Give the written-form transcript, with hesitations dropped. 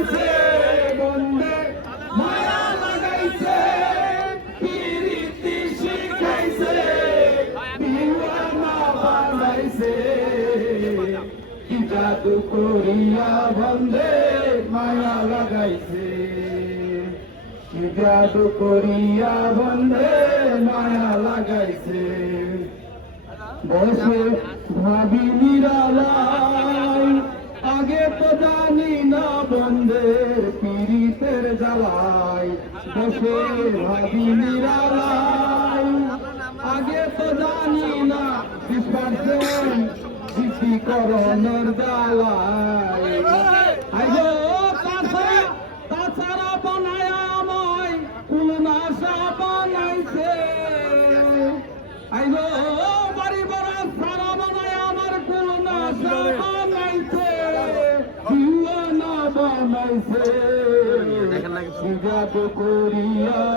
লাগাইছে বন্ধে মায়া লাগাইছে প্রীতি শিখাইছে দিওয়ানা বানাইছে কি জাদু করিয়া বন্ধে মায়া লাগাইছে কি জাদু করিয়া বন্ধে মায়া লাগাইছে বসে ভাবি নিরালাই আগে তো জানি না বন্ধের পীড়িতের জ্বালাই বসে ভাবি নিরালাই আগে তো জানি না করণের জ্বালাই তাছাড়া বানায় আমায় কোন নাশা বানাইছে আইগো বাড়ি বড় সারা বানায় আমার কোন নাশা বানাইছে দিওয়ানা বানাইছে জাদু করিয়া